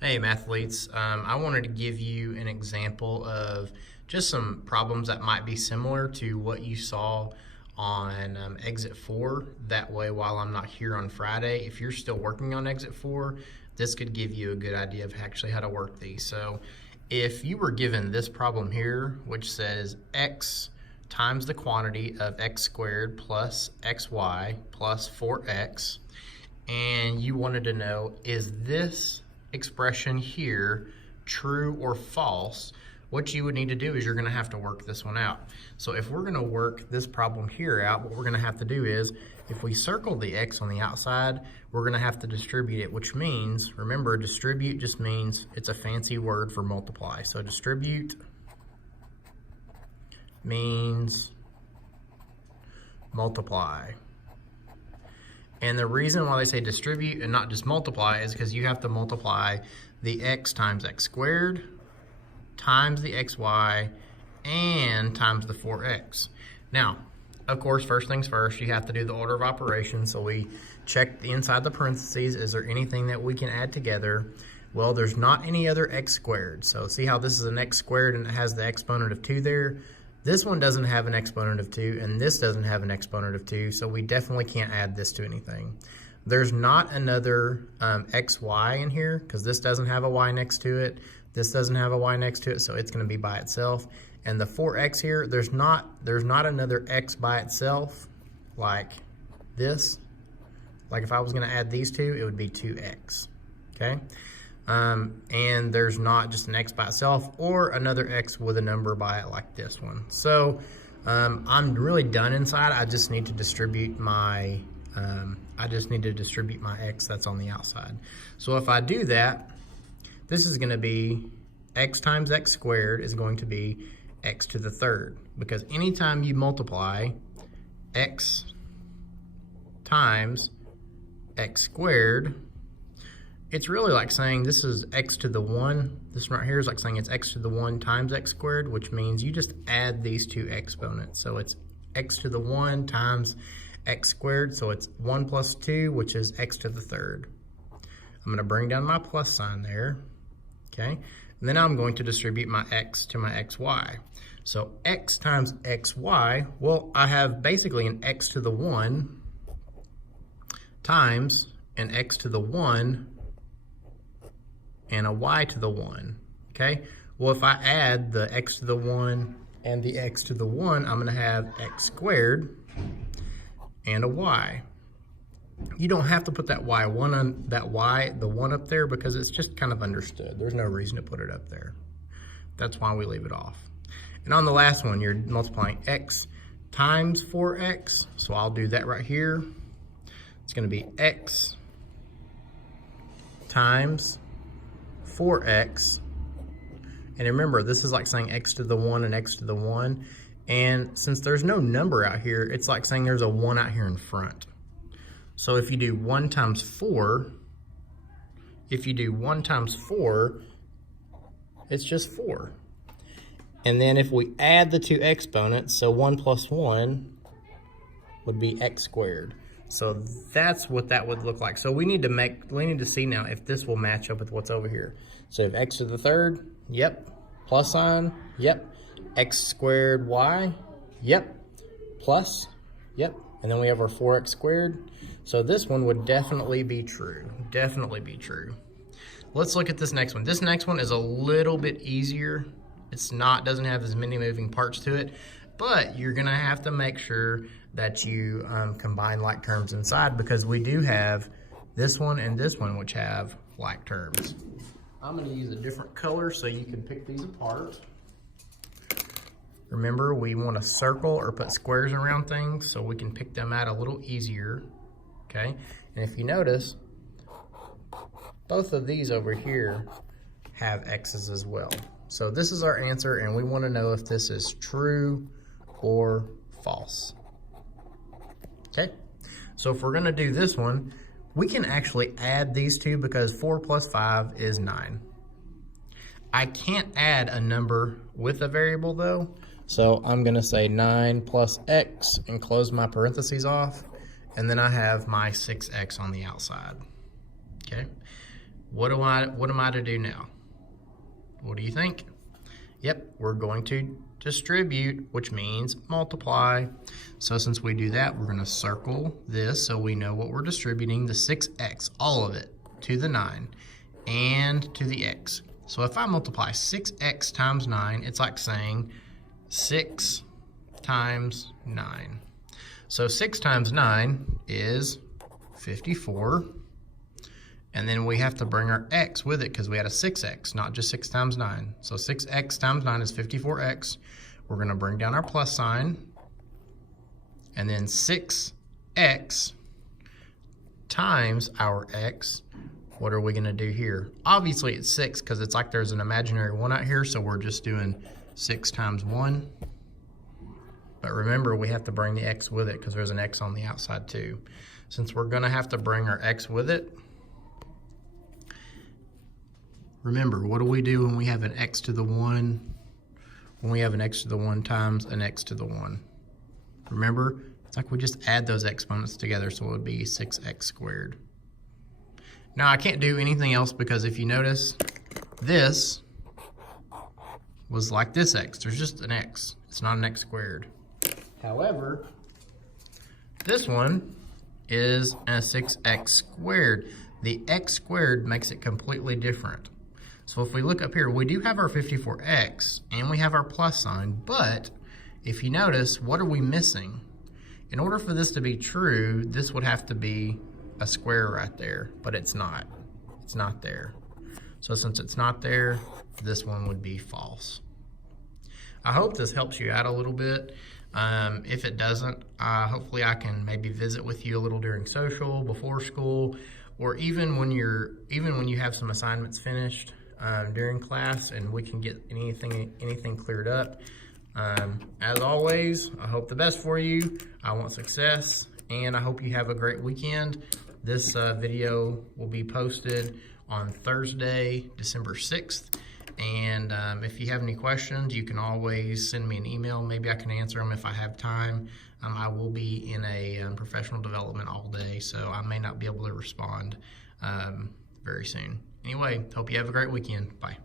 Hey mathletes, I wanted to give you an example of just some problems that might be similar to what you saw on Exit 4. That way, while I'm not here on Friday, if you're still working on Exit 4, this could give you a good idea of actually how to work these. So if you were given this problem here, which says x times the quantity of x squared plus xy plus 4x, and you wanted to know, is this expression here true or false, what you would need to do is you're going to have to work this one out. So if we're going to work this problem here out, what we're going to have to do is, if we circle the x on the outside, we're going to have to distribute it, which means, remember, distribute just means, it's a fancy word for multiply. So distribute means multiply. And the reason why they say distribute and not just multiply is because you have to multiply the x times x squared times the xy and times the 4x. Now, of course, first things first, you have to do the order of operations. So we check the inside the parentheses. Is there anything that we can add together? Well, there's not any other x squared. So see how this is an x squared and it has the exponent of 2 there? This one doesn't have an exponent of 2, and this doesn't have an exponent of 2, so we definitely can't add this to anything. There's not another xy in here, because this doesn't have a y next to it, this doesn't have a y next to it, so it's going to be by itself. And the 4x here, there's not another x by itself, like this. Like if I was going to add these two, it would be 2x, okay? And there's not just an x by itself or another x with a number by it like this one. So I'm really done inside. I just need to distribute my x that's on the outside. So if I do that, this is going to be x times x squared is going to be x to the third, because anytime you multiply x times x squared, it's really like saying this is x to the 1. This one right here is like saying it's x to the 1 times x squared, which means you just add these two exponents. So it's x to the 1 times x squared, so it's 1 plus 2, which is x to the third. I'm going to bring down my plus sign there, okay? And then I'm going to distribute my x to my xy. So x times xy, well, I have basically an x to the 1 times an x to the 1 and a y to the 1, okay? Well, if I add the x to the 1 and the x to the 1, I'm gonna have x squared and a y. You don't have to put that the 1 up there, because it's just kind of understood. There's no reason to put it up there. That's why we leave it off. And on the last one, you're multiplying x times 4x, so I'll do that right here. It's gonna be x times 4x, and remember, this is like saying x to the 1 and x to the 1, and since there's no number out here, it's like saying there's a 1 out here in front. So if you do 1 times 4, it's just 4. And then if we add the two exponents, so 1 plus 1 would be x squared. So that's what that would look like. So we need to see now if this will match up with what's over here. So if x to the third, yep. Plus sign, yep. X squared y, yep. Plus, yep. And then we have our 4x squared. So this one would definitely be true. Definitely be true. Let's look at this next one. This next one is a little bit easier. Doesn't have as many moving parts to it, but you're gonna have to make sure that you combine like terms inside, because we do have this one and this one which have like terms. I'm gonna use a different color so you can pick these apart. Remember, we want to circle or put squares around things so we can pick them out a little easier, okay? And if you notice, both of these over here have x's as well. So this is our answer, and we want to know if this is true or false. Okay, so if we're going to do this one, we can actually add these two, because 4 plus 5 is 9. I can't add a number with a variable though, so I'm going to say 9 plus x and close my parentheses off, and then I have my 6x on the outside. Okay, What am I to do now? What do you think? Yep, we're going to distribute, which means multiply. So since we do that, we're going to circle this so we know what we're distributing, the 6x, all of it, to the 9 and to the x. So if I multiply 6x times 9, it's like saying 6 times 9. So 6 times 9 is 54. And then we have to bring our x with it because we had a 6x, not just 6 times 9. So 6x times 9 is 54x. We're going to bring down our plus sign. And then 6x times our x. What are we going to do here? Obviously it's 6 because it's like there's an imaginary 1 out here. So we're just doing 6 times 1. But remember, we have to bring the x with it because there's an x on the outside too. Since we're going to have to bring our x with it, remember, what do we do when we have an x to the 1? When we have an x to the 1 times an x to the 1. Remember, it's like we just add those exponents together, so it would be 6x squared. Now, I can't do anything else because if you notice, this was like this x. There's just an x. It's not an x squared. However, this one is a 6x squared. The x squared makes it completely different. So if we look up here, we do have our 54x and we have our plus sign, but if you notice, what are we missing? In order for this to be true, this would have to be a square right there, but it's not. It's not there. So since it's not there, this one would be false. I hope this helps you out a little bit. If it doesn't, hopefully I can maybe visit with you a little during social, before school, or even when you have some assignments finished during class, and we can get anything cleared up. As always, I hope the best for you. I want success, and I hope you have a great weekend. This video will be posted on Thursday, December 6th. And if you have any questions, you can always send me an email. Maybe I can answer them if I have time. I will be in a professional development all day, so I may not be able to respond very soon. Anyway, hope you have a great weekend. Bye.